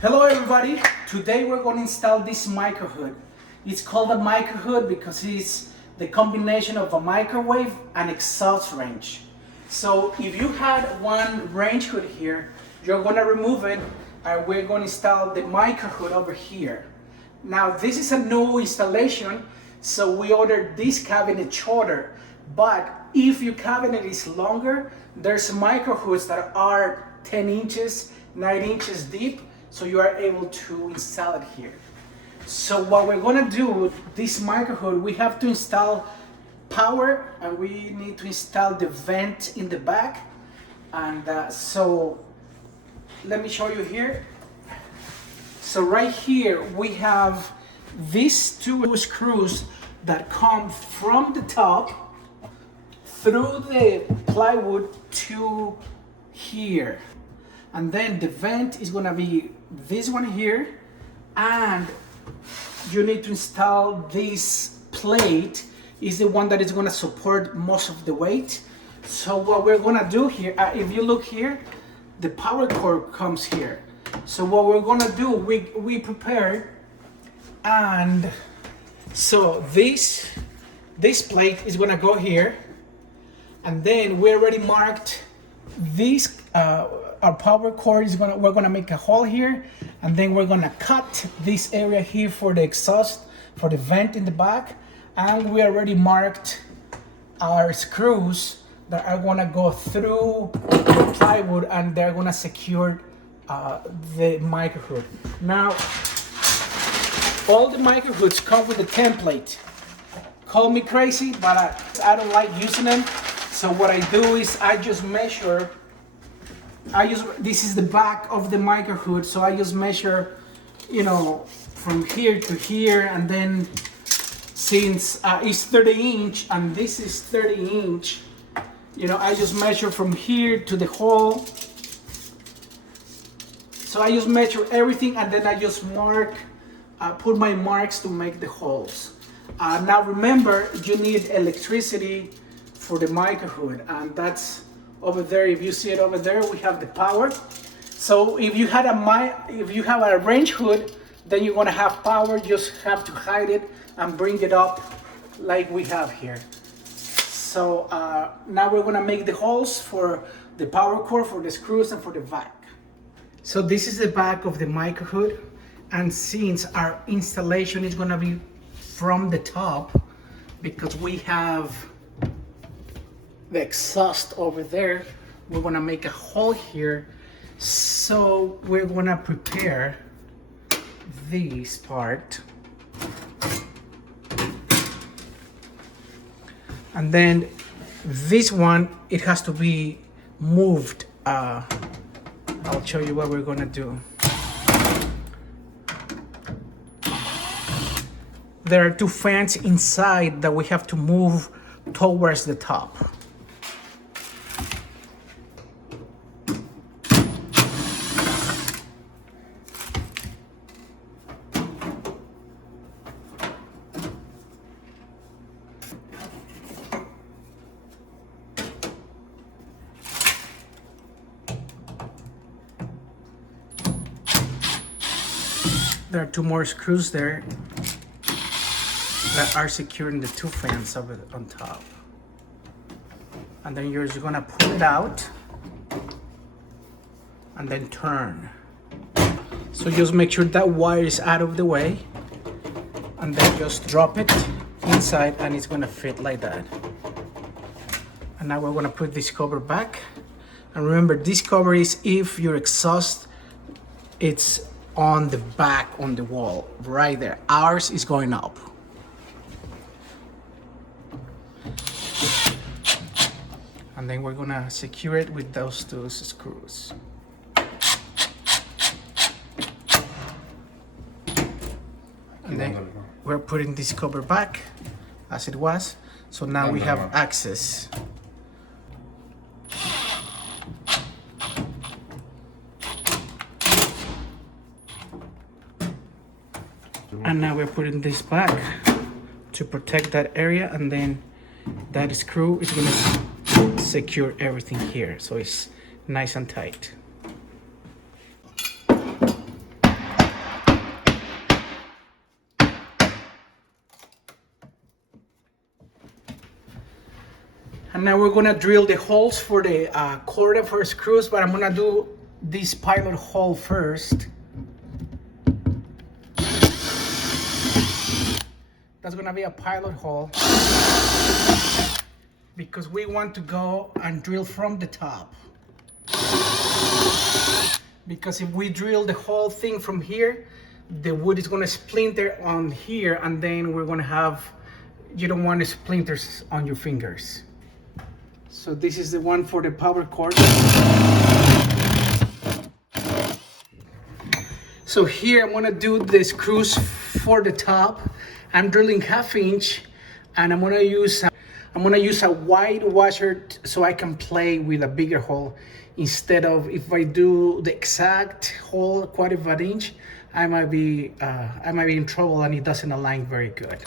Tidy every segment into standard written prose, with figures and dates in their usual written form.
Hello everybody, today we're going to install this microhood. It's called a microhood because it's the combination of a microwave and exhaust range. So if you had one range hood here, you're going to remove it and we're going to install the microhood over here. Now this is a new installation, so we ordered this cabinet shorter, but if your cabinet is longer, there's microhoods that are 10 inches, 9 inches deep, so you are able to install it here. So what we're gonna do with this microhood, we have to install power and we need to install the vent in the back. And so let me show you here. So right here we have these two screws that come from the top through the plywood to here. And then the vent is gonna be this one here, and you need to install this plate is the one that is gonna support most of the weight. So what we're gonna do here, if you look here, the power cord comes here. So what we're gonna do, we prepare, and so this plate is gonna go here, and then we already marked this. Our power cord is we're gonna make a hole here, and then we're gonna cut this area here for the exhaust, for the vent in the back, and we already marked our screws that are gonna go through the plywood and they're gonna secure the microhood. Now, all the microhoods come with a template. Call me crazy, but I don't like using them. So what I do is I just measure. This is the back of the microhood, so I just measure, from here to here, and then since it's 30 inch and this is 30 inch, I just measure from here to the hole. So I just measure everything and then I just put my marks to make the holes. Now remember, you need electricity for the microhood, and that's over there. If you see it over there, we have the power. So if you have a range hood, then you're gonna have power. You just have to hide it and bring it up like we have here. So now we're gonna make the holes for the power cord, for the screws, and for the back. So this is the back of the microhood, and since our installation is gonna be from the top, because we have the exhaust over there, we're gonna make a hole here. So we're gonna prepare this part, and then this one, it has to be moved. I'll show you what we're gonna do. There are two fans inside that we have to move towards the top. There are two more screws there that are securing the two fans over on top. And then you're just gonna pull it out and then turn. So just make sure that wire is out of the way, and then just drop it inside and it's gonna fit like that. And now we're gonna put this cover back. And remember, this cover is if your exhaust, it's on the back, on the wall, right there. Ours is going up. And then we're gonna secure it with those two screws. And then we're putting this cover back as it was. So now we have access. And now we're putting this back to protect that area, and then that screw is gonna secure everything here, so it's nice and tight. And now we're gonna drill the holes for the quarter for screws, but I'm gonna do this pilot hole first. That's gonna be a pilot hole because we want to go and drill from the top. Because if we drill the whole thing from here, the wood is gonna splinter on here, and then we're gonna have, you don't want splinters on your fingers. So this is the one for the power cord. So here I'm gonna do the screws for the top. I'm drilling 1/2 inch, and I'm gonna use a wide washer so I can play with a bigger hole, instead of if I do the exact hole 1/4 inch, I might be in trouble and it doesn't align very good.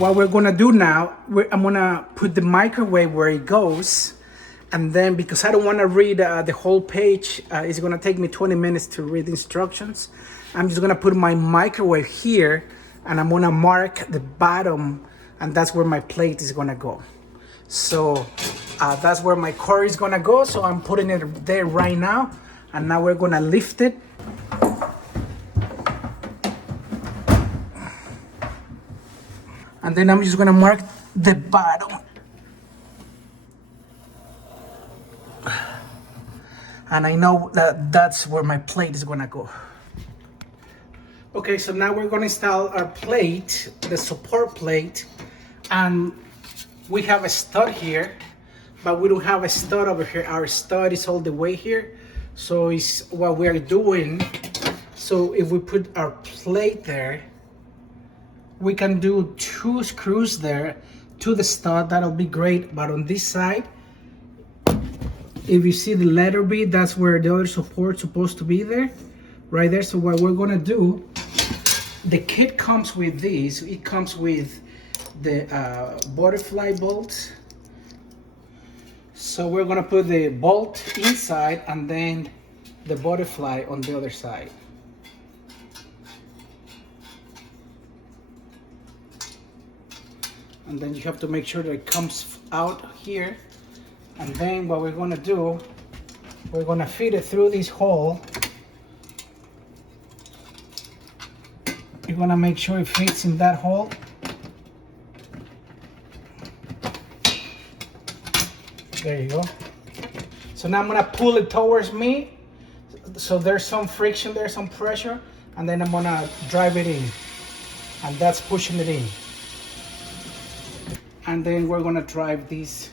What we're gonna do now, I'm gonna put the microwave where it goes, and then because I don't wanna read the whole page, it's gonna take me 20 minutes to read the instructions. I'm just gonna put my microwave here, and I'm gonna mark the bottom, and that's where my plate is gonna go. So that's where my core is gonna go, so I'm putting it there right now, and now we're gonna lift it. And then I'm just gonna mark the bottom. And I know that that's where my plate is gonna go. Okay, so now we're gonna install our plate, the support plate. And we have a stud here, but we don't have a stud over here. Our stud is all the way here. So it's what we are doing. So if we put our plate there, we can do 2 screws there to the stud. That'll be great. But on this side, if you see the letter B, that's where the other support's supposed to be there, right there. So what we're gonna do, the kit comes with these. It comes with the butterfly bolts. So we're gonna put the bolt inside and then the butterfly on the other side. And then you have to make sure that it comes out here. And then what we're gonna do, we're gonna feed it through this hole. You're gonna make sure it fits in that hole. There you go. So now I'm gonna pull it towards me. So there's some friction there, some pressure. And then I'm gonna drive it in. And that's pushing it in. And then we're gonna drive this.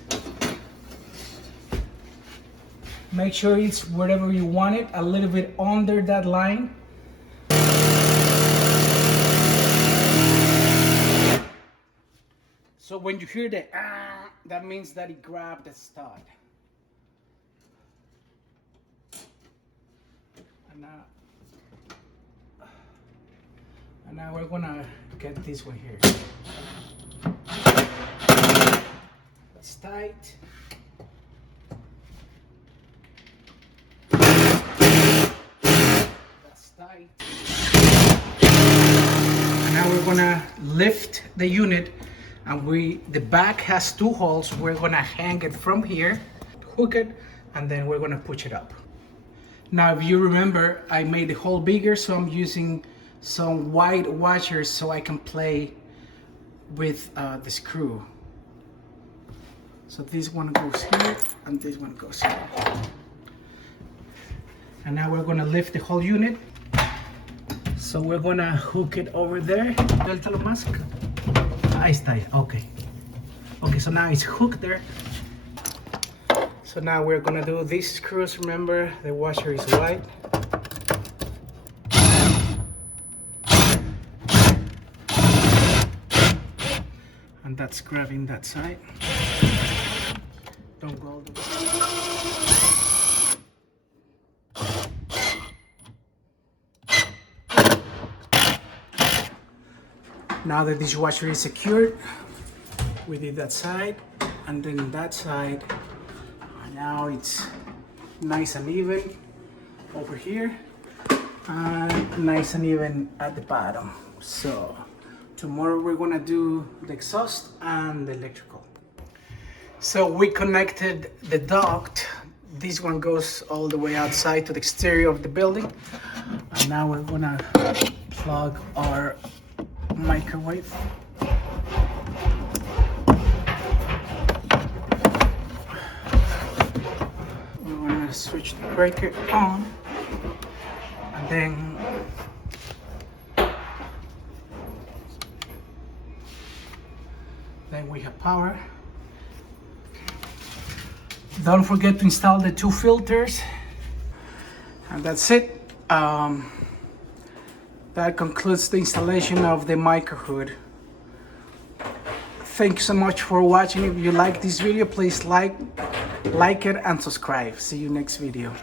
Make sure it's wherever you want it, a little bit under that line. So when you hear the that means that it grabbed the stud. And now we're gonna get this one here. It's tight. That's tight. And now we're gonna lift the unit, and the back has 2 holes. We're gonna hang it from here, hook it, and then we're gonna push it up. Now, if you remember, I made the hole bigger, so I'm using some wide washers so I can play with the screw. So this one goes here and this one goes here. And now we're gonna lift the whole unit. So we're gonna hook it over there. Suéltalo más. Ahí está, okay. Okay, so now it's hooked there. So now we're gonna do these screws. Remember, the washer is wide. And that's grabbing that side. Don't go all the way. Now the dishwasher is secured, we did that side. and then that side. Now it's nice and even over here, and nice and even at the bottom. So tomorrow we're gonna do the exhaust and the electrical. So we connected the duct. This one goes all the way outside to the exterior of the building. And now we're gonna plug our microwave. We're gonna switch the breaker on, and then we have power. Don't forget to install the 2 filters, and that's it. That concludes the installation of the Microhood. Thank you so much for watching. If you like this video, please like it and subscribe. See you next video.